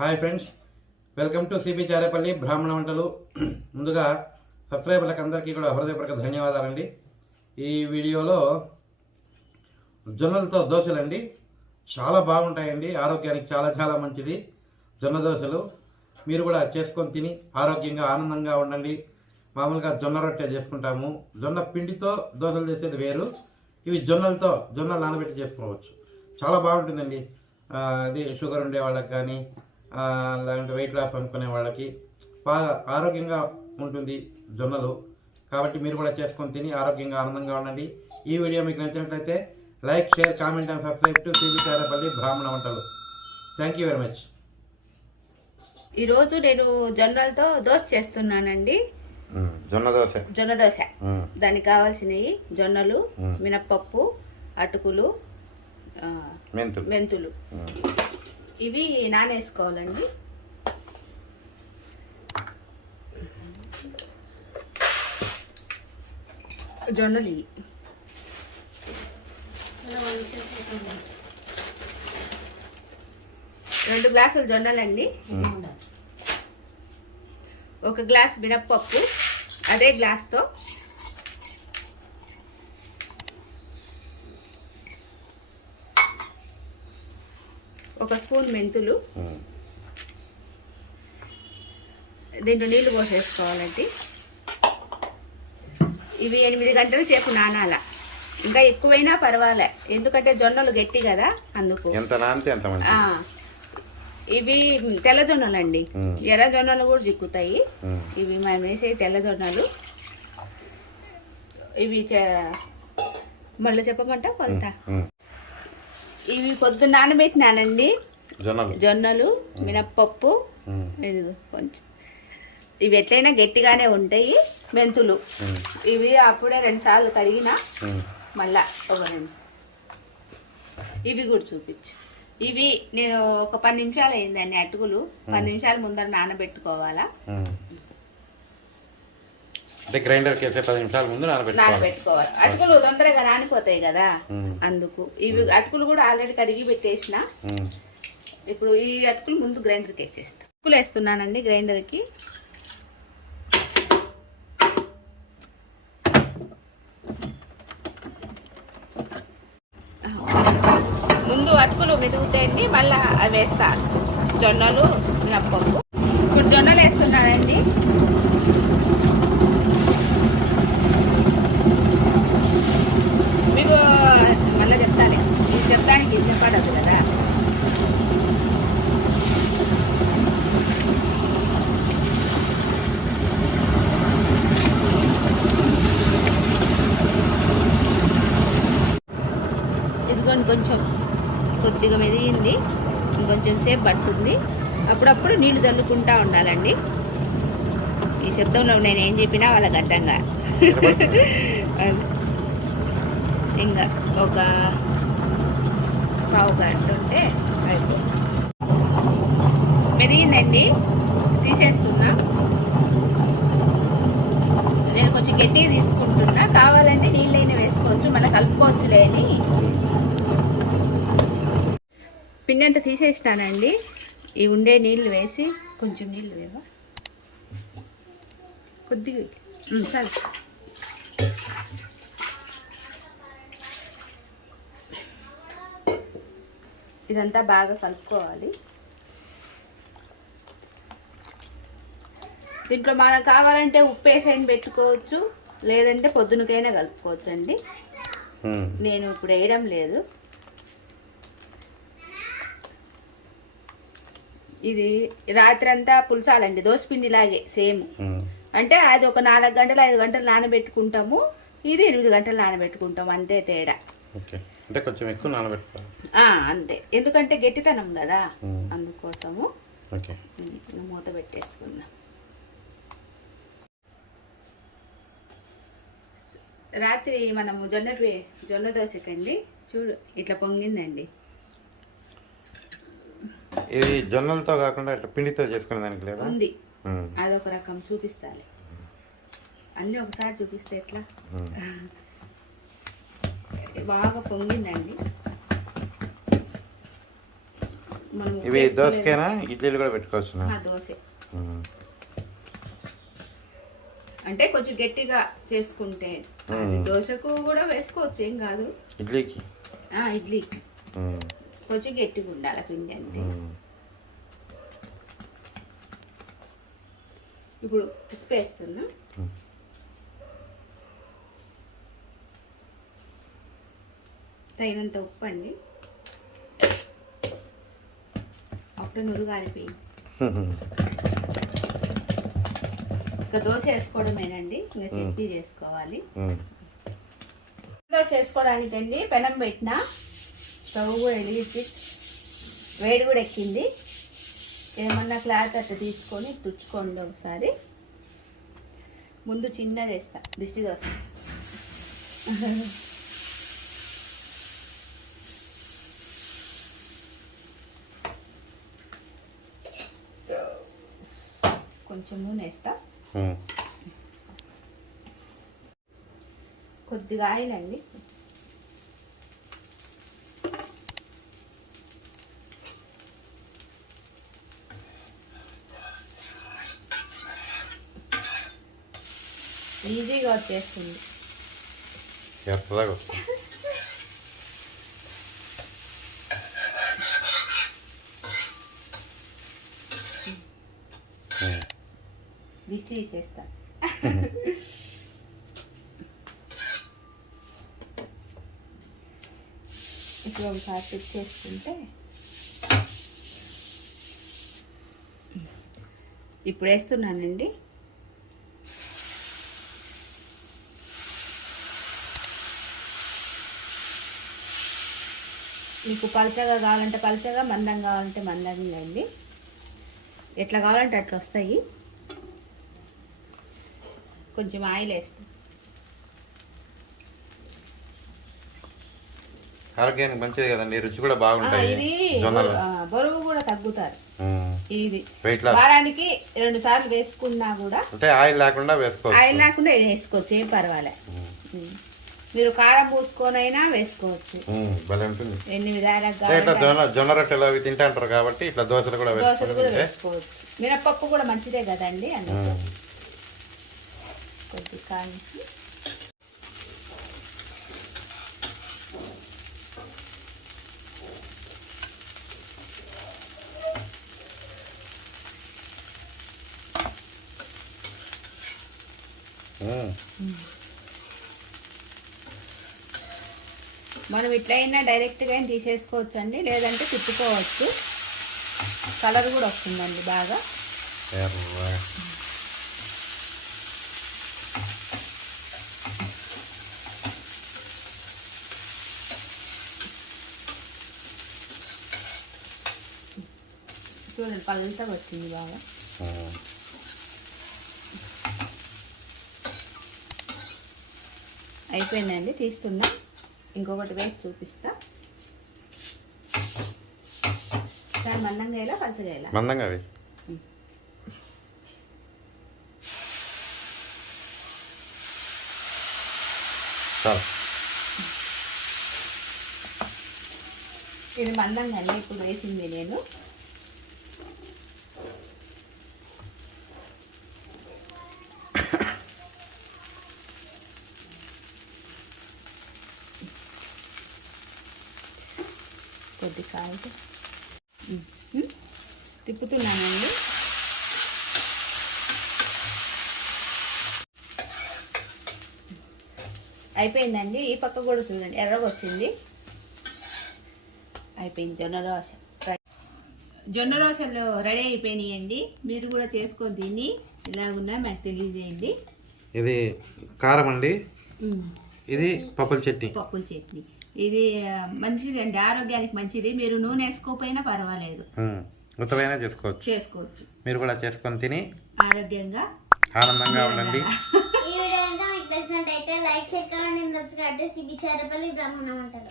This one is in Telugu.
Hi friends, welcome to cbcharepalli బ్రాహ్మణవంటలు. ముందుగా సబ్స్క్రైబర్లకు అందరికీ కూడా హృదయపూర్వక ధన్యవాదాలండి. ఈ వీడియోలో జొన్నలతో దోశలండి. చాలా బాగుంటాయండి, ఆరోగ్యానికి చాలా చాలా మంచిది జొన్న దోశలు. మీరు కూడా చేసుకొని తిని ఆరోగ్యంగా ఆనందంగా ఉండండి. మామూలుగా జొన్న రొట్టె చేసుకుంటాము, జొన్న పిండితో దోశలు చేసేది వేరు. ఇవి జొన్నలు నానబెట్టి చేసుకోవచ్చు. చాలా బాగుంటుందండి. అది షుగర్ ఉండే వాళ్ళకి కానీ లేదంటే వెయిట్ లాస్ అనుకునే వాళ్ళకి బాగా ఆరోగ్యంగా ఉంటుంది జొన్నలు. కాబట్టి మీరు కూడా చేసుకొని తిని ఆరోగ్యంగా ఆనందంగా ఉండండి. ఈ వీడియో మీకు నచ్చినట్లయితే like, share, comment and subscribe to cbcharepalli బ్రాహ్మణ వంటలు. Thank you very much. ఈరోజు నేను జొన్నలతో దోశ చేస్తున్నానండి. జొన్న దోశ. దానికి కావాల్సినవి జొన్నలు, మినప్పప్పు, అటుకులు, మెంతులు. ఇవి నానేసుకోవాలండి. జొన్నలు 2 గ్లాసులు జొన్నలండి. 1 గ్లాస్ మినప్పప్పు, అదే గ్లాస్తో 1 స్పూన్ మెంతులు, దీంట్లో నీళ్లు పోసేసుకోవాలండి. ఇవి 8 గంటల సేపు నానాల, ఇంకా ఎక్కువైనా పర్వాలే, ఎందుకంటే జొన్నలు గట్టి కదా, అందుకు. ఇవి తెల్ల జొన్నలండి, ఎర్ర జొన్నలు కూడా చిక్కుతాయి. ఇవి మేము వేసే తెల్ల జొన్నలు. ఇవి మళ్ళీ చెప్పమంట కొంత. ఇవి పొద్దున్న నానబెట్టినానండి. జొన్నలు, మినప్పప్పు, ఇదిగో కొంచెం. ఇవి ఎట్లయినా గట్టిగానే ఉంటాయి. మెంతులు ఇవి అప్పుడే 2 సార్లు కడిగిన, మళ్ళా ఒక 2. ఇవి కూడా చూపించు. ఇవి నేను ఒక 10 నిమిషాలు అయిందండి. అటుకులు 10 నిమిషాల ముందర నానబెట్టుకోవాలా. గ్రైండర్కి 10 నిమిషాల ముందు నానబెట్టుకోవాలి. అటుకులు తొందరగా నానిపోతాయి కదా, అందుకు. ఇవి అటుకులు కూడా ఆల్రెడీ కడిగి పెట్టేసిన. ఇప్పుడు ఈ అటుకులు ముందు గ్రైండర్కి వేసేస్తా. అటుకులు వేస్తున్నానండి గ్రైండర్కి. ముందు అటుకులు మెదుగుతాయండి, మళ్ళీ అవి వేస్తాను. జొన్నలు, మినప్పప్పు. ఇప్పుడు జొన్నలు వేస్తున్నానండి. మీకు మళ్ళీ చెప్తాను, ఈ శబ్దానికి చెప్పడదు కదా. ఇదిగోండి, కొంచెం కొద్దిగా మెదిగింది, ఇంకొంచెం సేపు పడుతుంది. అప్పుడప్పుడు నీళ్లు చల్లుకుంటా ఉండాలండి. ఈ శబ్దంలో నేను ఏం చెప్పినా వాళ్ళకి అర్థంగా. ఇంకా ఒక పావు గంట ఉంటే అయిపోతుంది. మెదిగిందండి, తీసేస్తున్నా. నేను కొంచెం గట్టిగా తీసుకుంటున్నా, కావాలంటే నీళ్ళైనా వేసుకోవచ్చు, మళ్ళీ కలుపుకోవచ్చులే అని. పిండి అంతా తీసేసినానండి. ఈ ఉండే నీళ్ళు వేసి, కొంచెం నీళ్ళు వేవా, కొద్దిగా చాలు. ఇదంతా బాగా కలుపుకోవాలి. దీంట్లో మనకు కావాలంటే ఉప్పు వేసైనా పెట్టుకోవచ్చు, లేదంటే పొద్దునకైనా కలుపుకోవచ్చు అండి. నేను ఇప్పుడు వేయడం లేదు. ఇది రాత్రి అంతా పులుసాలండి, దోసపిండిలాగే సేమ్. అంటే అది ఒక 4 గంటలు 5 గంటలు నానబెట్టుకుంటాము, ఇది 8 గంటలు నానబెట్టుకుంటాము, అంతే తేడా. అంటే కొంచెం ఎక్కువ నానబెట్టుకోవాలి అంతే, ఎందుకంటే గట్టితనం కదా, అందుకోసము. మూత పెట్టేసుకుందాం. రాత్రి మనము జొన్న దోశకండి, చూడు ఇట్లా పొంగిందండి. ఇది జొన్నలతో కాకుండా ఇట్లా పిండితో చేసుకునే దానికి లేదా ఉంది, అదొక రకం చూపిస్తాలి. అన్నీ ఒకసారి చూపిస్తే ఎట్లా. బాగా పొంగిందండి. మనం ఇవి దోసకైనా ఇడ్లీలు కూడా పెట్టుకోవచ్చు. దోశ అంటే కొంచెం గట్టిగా చేసుకుంటే దోశకు కూడా వేసుకోవచ్చు, ఏం కాదు. ఇడ్లీకి కొంచెం గట్టిగా ఉండాలి పిండి అంతే. ఇప్పుడు ఉప్పు వేస్తున్నా. తగినంత ఉప్పు అండి. అప్పుడు నురుగు ఆరిపోయింది. ఇంకా దోశ వేసుకోవడమేనండి, ఇంకా చట్నీ చేసుకోవాలి. దోశ వేసుకోవడానికండి పెనం పెట్టిన, స్టవ్ కూడా వెలిగించి వేడి కూడా ఎక్కింది. ఏమన్నా క్లాత్ అట్లా తీసుకొని తుడుచుకోండి ఒకసారి. ముందు చిన్నది వేస్తా దిష్టి దోశ. కొంచెం నూనె వేస్తా, కొద్దిగా ఆయిల్ అండి. ఈజీగా వచ్చేస్తుంది. దిష్టి తీసేస్తా. ఇప్పుడు ఒకసారి ఫిక్స్ చేసుకుంటే ఇప్పుడు వేస్తున్నానండి. మీకు పలచగా కావాలంటే పలచగా, మందం కావాలంటే మందంగా అండి. ఎట్లా కావాలంటే అట్లా వస్తాయి. కొంచెం ఆయిల్ వేస్తాం. ఆరోగ్యానికి మంచిది కదండి, రుచి కూడా బాగుంటాయి. ఇది బరువు కూడా తగ్గుతారు. ఇది వారానికి 2 సార్లు వేసుకున్నా కూడా అంటే ఆయిల్ లేకుండా వేసుకోవచ్చు, ఏం పర్వాలే. మీరు కారం పూసుకొనైనా వేసుకోవచ్చు, ఎన్ని విధాలుగా. జొన్న రొట్టెలు అవి తింటాంటారు కాబట్టి ఇట్లా దోశలు కూడా వేసుకోవచ్చు. మినపప్పు కూడా మంచిదే కదండి, అందులో కొద్ది కాల్చి మనం ఇట్లయినా డైరెక్ట్గా తీసేసుకోవచ్చు అండి, లేదంటే తిప్పుకోవచ్చు. కలర్ కూడా వస్తుందండి బాగా. చూడండి పల్చగా వచ్చింది బాగా. అయిపోయిందండి, తీస్తున్నా. ఇంకొకటి వేసి చూపిస్తా. దాని మందంగా వేయాలా పలచగా వేయాలా? మందంగా వేయి. ఇది మందంగా అండి ఇప్పుడు వేసింది నేను. కొద్ది కాయలు తిప్పుతున్నానండి. అయిపోయిందండి. ఈ పక్క కూడా చూడండి ఎర్రగా వచ్చింది. అయిపోయింది జొన్న దోశలు రెడీ అయిపోయినాయండి. మీరు కూడా చేసుకొని తిని ఎలాగున్నా మాకు తెలియజేయండి. ఇది కారం అండి, ఇది పప్పుల చట్నీ. ఇది మంచిది అండి, ఆరోగ్యానికి మంచిది. మీరు నూనె వేసుకోకపోయినా పర్వాలేదు, ఉత్తమైనా చేసుకోవచ్చు. మీరు కూడా చేసుకొని తిని ఆరోగ్యంగా ఆనందంగా ఉండండి. ఈ వీడియో కనుక మీకు నచ్చినట్టయితే లైక్ చేయండి, సబ్స్క్రైబ్ చేసి cbcharepalli బ్రహ్మనావంతలు.